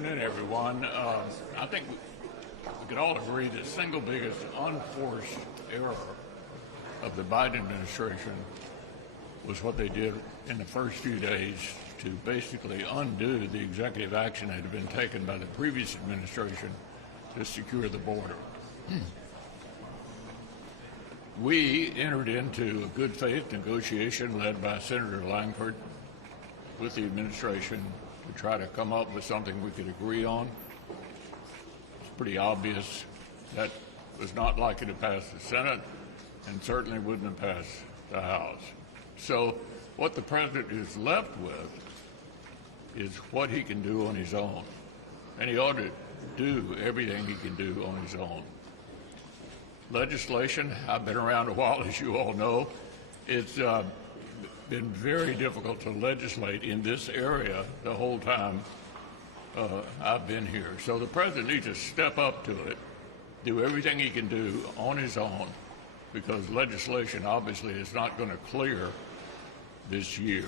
afternoon, everyone. I think we could all agree the single biggest unforced error of the Biden administration was what they did in the first few days to basically undo the executive action that had been taken by the previous administration to secure the border. We entered into a good faith negotiation led by Senator Langford with the administration to try to come up with something we could agree on. It's pretty obvious that was not likely to pass the Senate and certainly wouldn't have passed the House. So what the president is left with is what he can do on his own. And he ought to do everything he can do on his own. Legislation, I've been around a while, as you all know. It's been very difficult to legislate in this area the whole time I've been here. So the president needs to step up to it, do everything he can do on his own, because legislation obviously is not going to clear this year.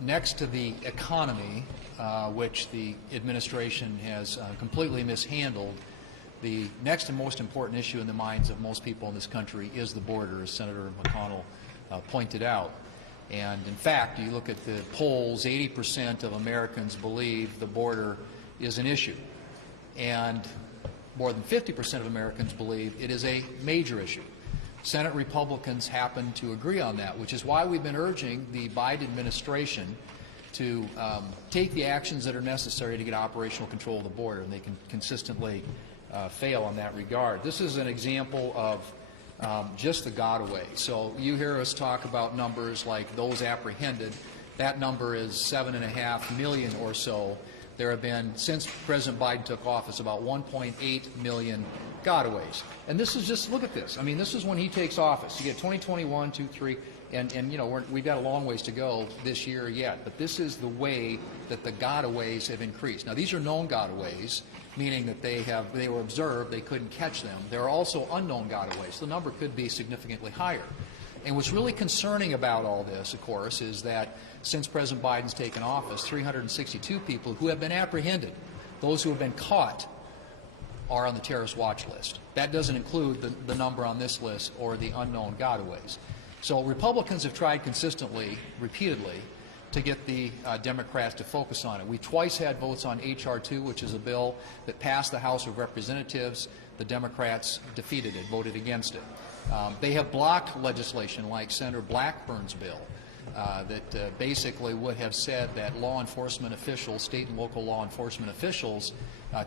Next to the economy, which the administration has completely mishandled, the next and most important issue in the minds of most people in this country is the border, as Senator McConnell pointed out. And in fact, you look at the polls, 80% of Americans believe the border is an issue. And more than 50% of Americans believe it is a major issue. Senate Republicans happen to agree on that, which is why we've been urging the Biden administration to take the actions that are necessary to get operational control of the border, and they can consistently fail in that regard. This is an example of just the got-away. So you hear us talk about numbers like those apprehended. That number is 7.5 million or so. There have been, since President Biden took office, about 1.8 million gotaways. And this is just, look at this. I mean, this is when he takes office. You get 2021, 2, 3, and you know, we've got a long ways to go this year yet. But this is the way that the gotaways have increased. Now, these are known gotaways, meaning that they were observed, they couldn't catch them. There are also unknown gotaways. The number could be significantly higher. And what's really concerning about all this, of course, is that since President Biden's taken office, 362 people who have been apprehended, those who have been caught, are on the terrorist watch list. That doesn't include the number on this list or the unknown gotaways. So Republicans have tried consistently, repeatedly, to get the Democrats to focus on it. We twice had votes on H.R. 2, which is a bill that passed the House of Representatives. The Democrats defeated it, voted against it. They have blocked legislation like Senator Blackburn's bill that basically would have said that law enforcement officials, state and local law enforcement officials,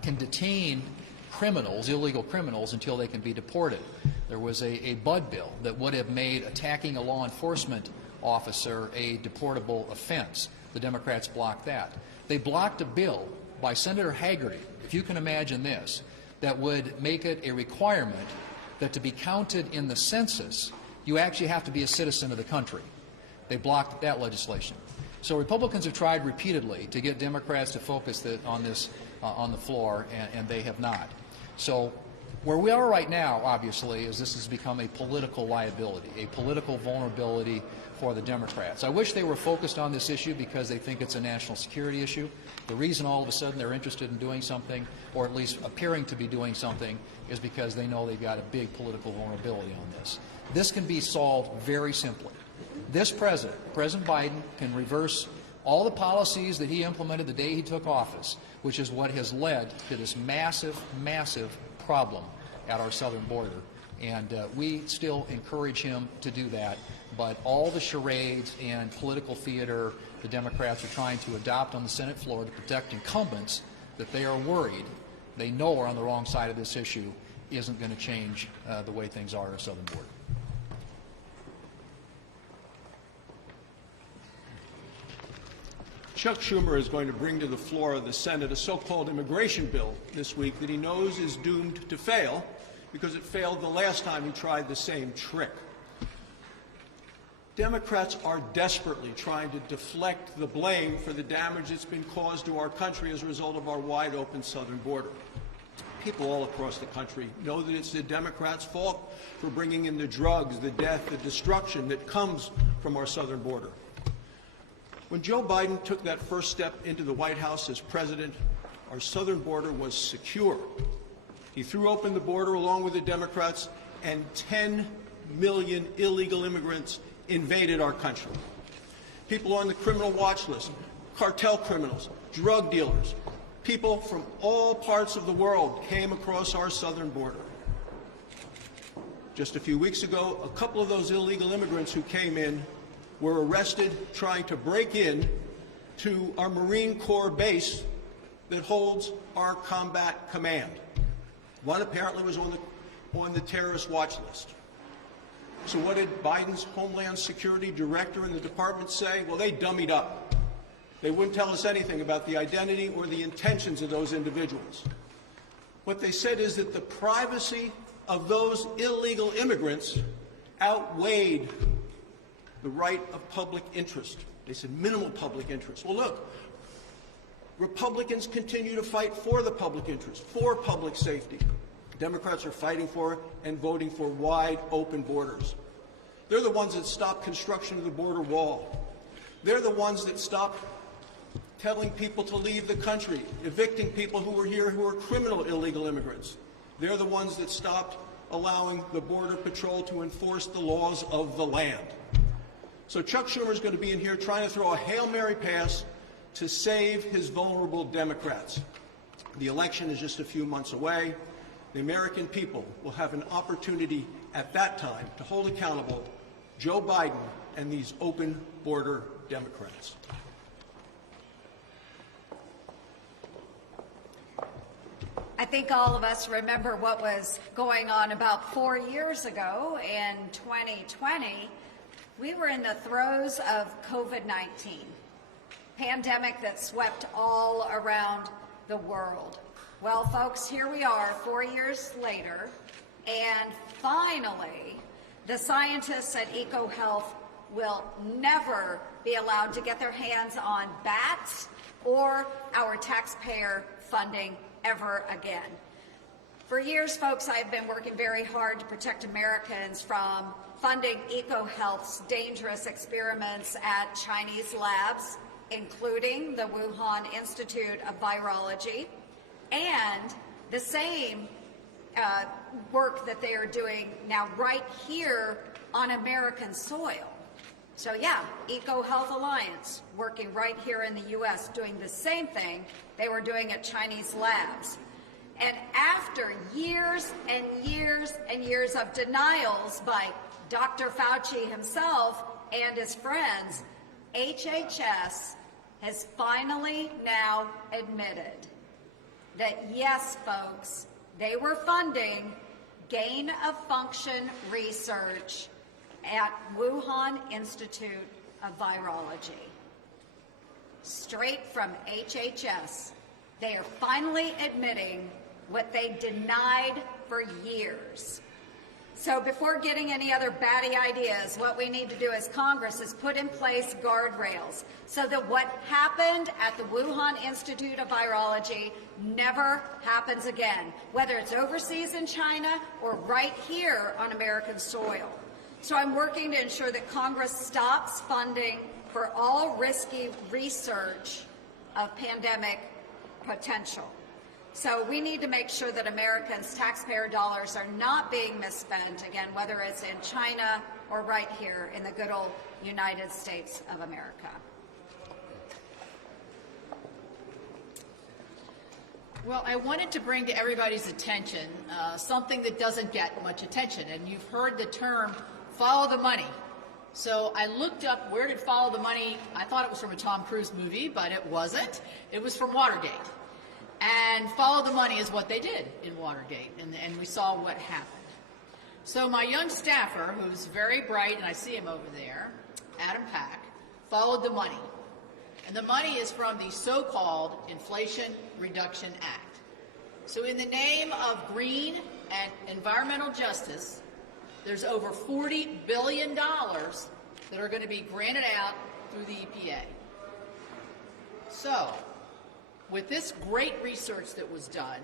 can detain criminals, illegal criminals, until they can be deported. There was a Budd bill that would have made attacking a law enforcement officer a deportable offense. The Democrats blocked that. They blocked a bill by Senator Hagerty, if you can imagine this, that would make it a requirement that to be counted in the census, you actually have to be a citizen of the country. They blocked that legislation. So Republicans have tried repeatedly to get Democrats to focus on this on the floor, and they have not. So where we are right now, obviously, is this has become a political liability, a political vulnerability for the Democrats. I wish they were focused on this issue because they think it's a national security issue. The reason all of a sudden they're interested in doing something, or at least appearing to be doing something, is because they know they've got a big political vulnerability on this. This can be solved very simply. This President Biden, can reverse all the policies that he implemented the day he took office, which is what has led to this massive, massive problem at our southern border. And we still encourage him to do that. But all the charades and political theater the Democrats are trying to adopt on the Senate floor to protect incumbents that they are worried, they know are on the wrong side of this issue, isn't going to change the way things are at our southern border. Chuck Schumer is going to bring to the floor of the Senate a so-called immigration bill this week that he knows is doomed to fail because it failed the last time he tried the same trick. Democrats are desperately trying to deflect the blame for the damage that's been caused to our country as a result of our wide-open southern border. people all across the country know that it's the Democrats' fault for bringing in the drugs, the death, the destruction that comes from our southern border. When Joe Biden took that first step into the White House as president, our southern border was secure. He threw open the border along with the Democrats, and 10 million illegal immigrants invaded our country. People on the criminal watch list, cartel criminals, drug dealers, people from all parts of the world came across our southern border. Just a few weeks ago, a couple of those illegal immigrants who came in were arrested trying to break in to our Marine Corps base that holds our combat command. One apparently was on the terrorist watch list. So what did Biden's Homeland Security Director in the department say? Well, they dummied up. They wouldn't tell us anything about the identity or the intentions of those individuals. What they said is that the privacy of those illegal immigrants outweighed the right of public interest. They said minimal public interest. Well, look, Republicans continue to fight for the public interest, for public safety. Democrats are fighting for and voting for wide open borders. They're the ones that stopped construction of the border wall. They're the ones that stopped telling people to leave the country, evicting people who were here who are criminal illegal immigrants. They're the ones that stopped allowing the Border Patrol to enforce the laws of the land. So Chuck Schumer is going to be in here trying to throw a Hail Mary pass to save his vulnerable Democrats. The election is just a few months away. The American people will have an opportunity at that time to hold accountable Joe Biden and these open border Democrats. I think all of us remember what was going on about 4 years ago in 2020. We were in the throes of COVID-19, pandemic that swept all around the world. Well, folks, here we are 4 years later, and finally, the scientists at EcoHealth will never be allowed to get their hands on bats or our taxpayer funding ever again. For years, folks, I've been working very hard to protect Americans from funding EcoHealth's dangerous experiments at Chinese labs, including the Wuhan Institute of Virology, and the same work that they are doing now right here on American soil. So yeah, EcoHealth Alliance working right here in the U.S. doing the same thing they were doing at Chinese labs. And after years and years and years of denials by Dr. Fauci himself and his friends, HHS has finally now admitted that yes, folks, they were funding gain-of-function research at Wuhan Institute of Virology. Straight from HHS, they are finally admitting what they denied for years. So before getting any other batty ideas, what we need to do as Congress is put in place guardrails so that what happened at the Wuhan Institute of Virology never happens again, whether it's overseas in China or right here on American soil. So I'm working to ensure that Congress stops funding for all risky research of pandemic potential. So we need to make sure that Americans' taxpayer dollars are not being misspent, again, whether it's in China or right here in the good old United States of America. Well, I wanted to bring to everybody's attention something that doesn't get much attention, and you've heard the term follow the money. So I looked up where did follow the money. I thought it was from a Tom Cruise movie, but it wasn't. It was from Watergate. And follow the money is what they did in Watergate, and we saw what happened. So my young staffer, who's very bright, and I see him over there, Adam Pack, followed the money. And the money is from the so-called Inflation Reduction Act. So in the name of green and environmental justice, there's over $40 billion that are going to be granted out through the EPA. So, with this great research that was done,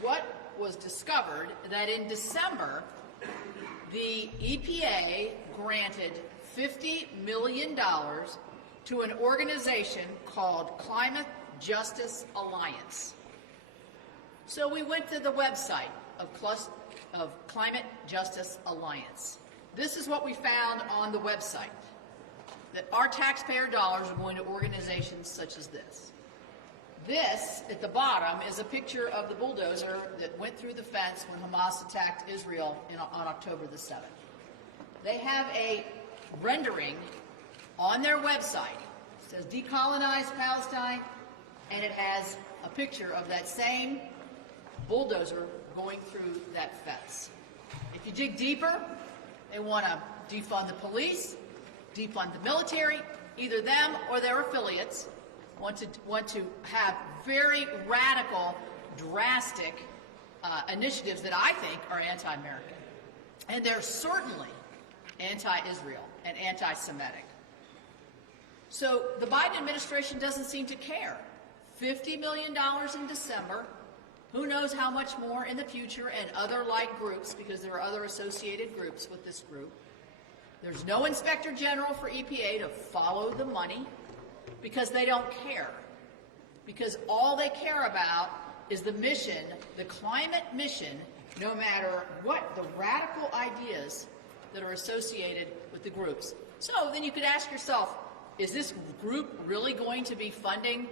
what was discovered that in December, the EPA granted $50 million to an organization called Climate Justice Alliance. So we went to the website of Climate Justice Alliance. This is what we found on the website, that our taxpayer dollars are going to organizations such as this. This, at the bottom, is a picture of the bulldozer that went through the fence when Hamas attacked Israel on October the 7th. They have a rendering on their website. It says decolonize Palestine, and it has a picture of that same bulldozer going through that fence. If you dig deeper, they want to defund the police, defund the military, either them or their affiliates want to have very radical, drastic initiatives that I think are anti-American. And they're certainly anti-Israel and anti-Semitic. So the Biden administration doesn't seem to care. $50 million in December. Who knows how much more in the future, and other like groups, because there are other associated groups with this group. There's no inspector general for EPA to follow the money because they don't care. Because all they care about is the mission, the climate mission, no matter what the radical ideas that are associated with the groups. So then you could ask yourself, is this group really going to be funding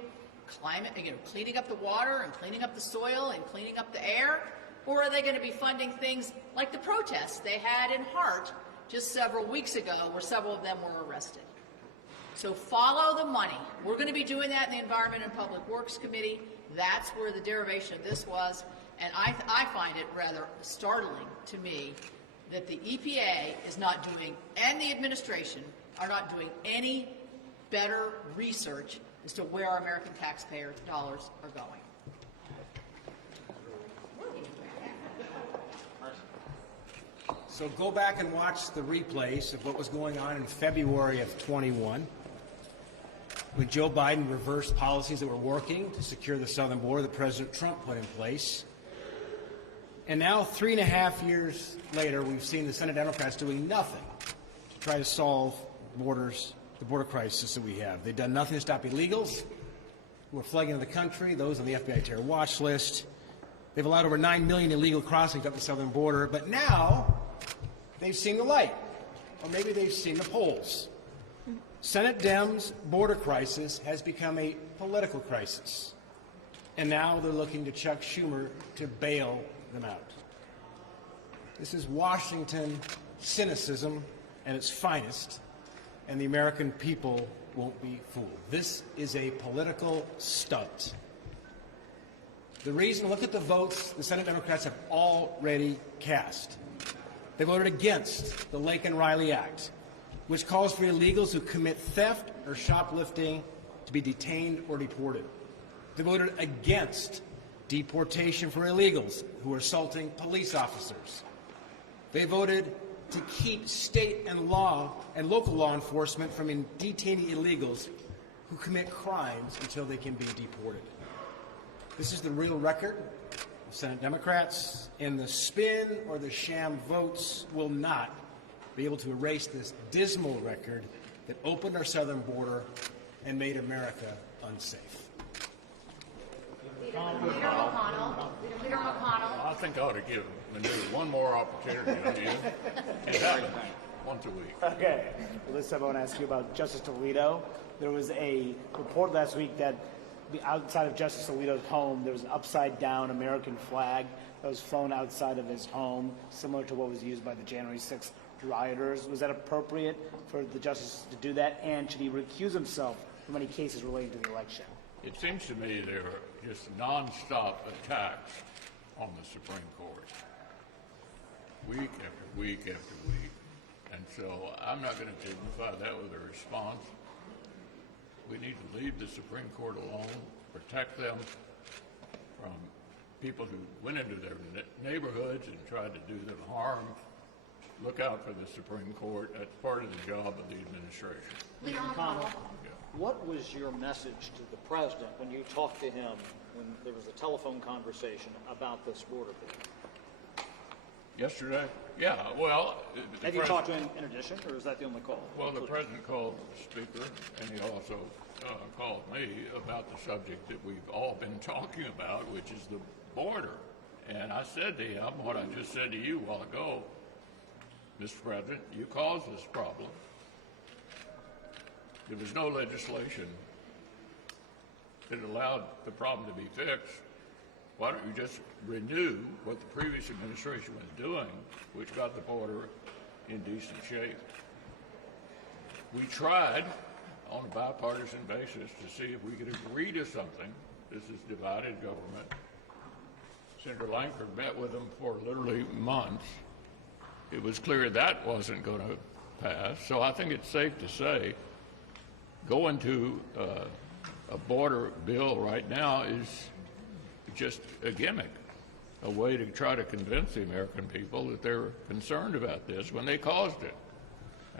climate, cleaning up the water and cleaning up the soil and cleaning up the air? Or are they going to be funding things like the protests they had in Hart just several weeks ago, where several of them were arrested? So follow the money. We're going to be doing that in the Environment and Public Works Committee. That's where the derivation of this was. And I find it rather startling to me that the EPA is not doing, and the administration are not doing any better research as to where our American taxpayer dollars are going. So go back and watch the replays of what was going on in February of 21, when Joe Biden reversed policies that were working to secure the southern border that President Trump put in place. And now, 3.5 years later, we've seen the Senate Democrats doing nothing to try to solve the border crisis that we have. They've done nothing to stop illegals who are flooding into the country, those on the FBI terror watch list. They've allowed over 9 million illegal crossings up the southern border, but now they've seen the light, or maybe they've seen the polls. Senate Dems' border crisis has become a political crisis, and now they're looking to Chuck Schumer to bail them out. This is Washington cynicism at its finest, and the American people won't be fooled. This is a political stunt. The reason, look at the votes the Senate Democrats have already cast. They voted against the Lake and Riley Act, which calls for illegals who commit theft or shoplifting to be detained or deported. They voted against deportation for illegals who are assaulting police officers. They voted to keep state and local law enforcement from detaining illegals who commit crimes until they can be deported. This is the real record of Senate Democrats, and the spin or the sham votes will not be able to erase this dismal record that opened our southern border and made America unsafe. Leader McConnell. I think I ought to give Manu one more opportunity on you. It happens once a week. Okay. Well, this time I want to ask you about Justice Alito. There was a report last week that outside of Justice Alito's home, there was an upside-down American flag that was flown outside of his home, similar to what was used by the January 6th rioters. Was that appropriate for the justice to do that? And should he recuse himself from any cases relating to the election? It seems to me there are just nonstop attacks on the Supreme Court, week after week after week. And so I'm not going to dignify that with a response. We need to leave the Supreme Court alone, protect them from people who went into their neighborhoods and tried to do them harm. look out for the Supreme Court. That's part of the job of the administration. Leader McConnell. What was your message to the president when you talked to him when there was a telephone conversation about this border bill? Yesterday? Yeah, well... Have you talked to him in addition, or is that the only call? Well, the president called the speaker, and he also called me about the subject that we've all been talking about, which is the border. And I said to him what I just said to you a while ago, Mr. President, you caused this problem. There was no legislation that allowed the problem to be fixed. Why don't you just renew what the previous administration was doing, which got the border in decent shape? We tried on a bipartisan basis to see if we could agree to something. This is divided government. Senator Langford met with them for literally months. It was clear that wasn't going to pass. So I think it's safe to say going to a border bill right now is just a gimmick, a way to try to convince the American people that they're concerned about this when they caused it.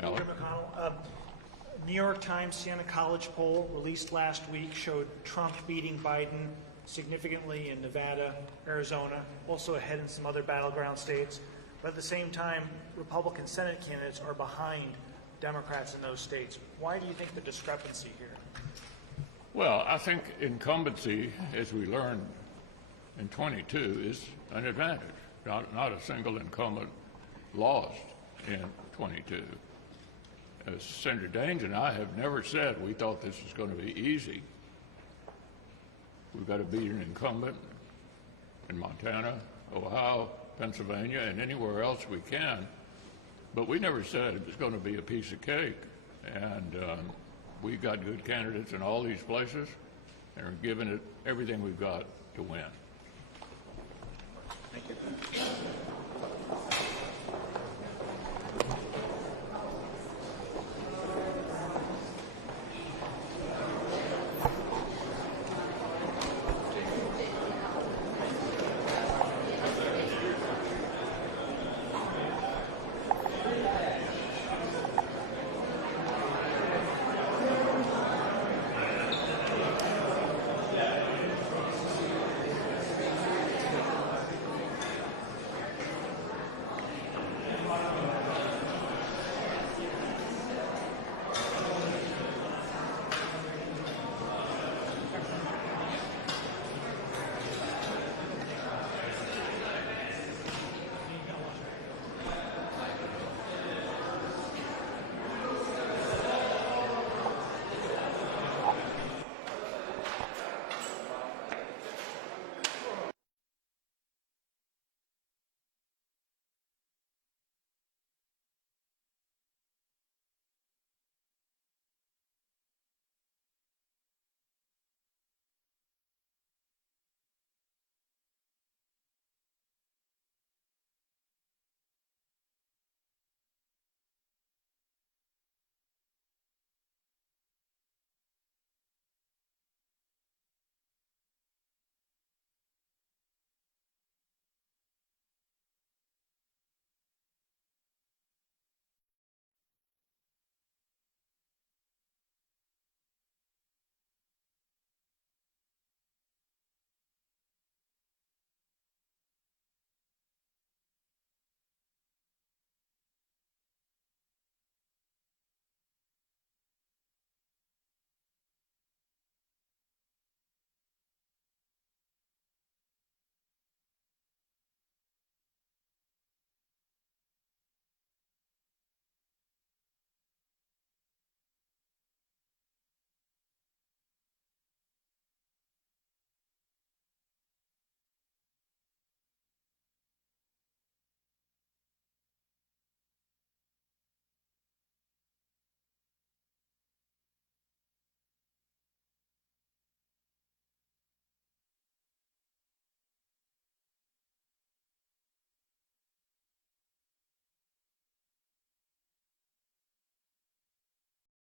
Leader McConnell, New York Times Siena College poll released last week showed Trump beating Biden significantly in Nevada, Arizona, also ahead in some other battleground states. But at the same time, Republican Senate candidates are behind Democrats in those states. Why do you think the discrepancy here? Well, I think incumbency, as we learned in 22, is an advantage. Not a single incumbent lost in 22. As Senator Daines and I have never said we thought this was going to be easy. We've got to beat an incumbent in Montana, Ohio, Pennsylvania, and anywhere else we can. But we never said it was going to be a piece of cake. And we've got good candidates in all these places and are giving it everything we've got to win. Thank you.